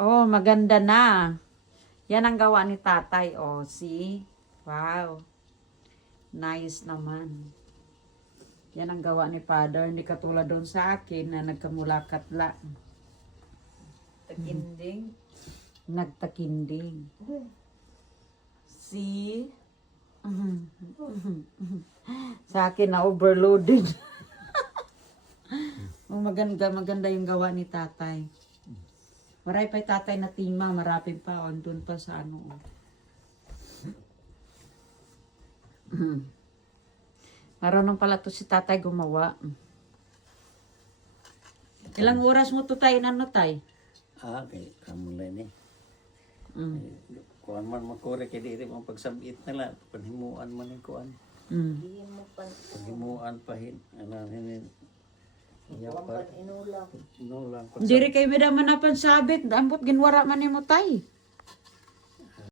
Oh, maganda na. Yan ang gawa ni tatay. Oh, see? Wow. Nice naman. Yan ang gawa ni father. Hindi katulad doon sa akin na nagkamulakat lang. Takinding. Nagtakinding. See? Sa akin na overloaded. Maganda yung gawa ni tatay. Maray pa yung tatay na tima, marapin pa. Doon pa sa ano. Marunong pala to si tatay gumawa. Ilang oras mo to tayo ano tay? Kay kamulay ni. Mm. Kuan man makore kay diri mo pagsabit na lang, panhimuan man ni kuan. Mm. Hindi mo pa. Paghimuan pa hin ana hinin. Iya pa Inulang. no lang Diri kay may daman na pansabit. Ambot ginwara man ni mo tay.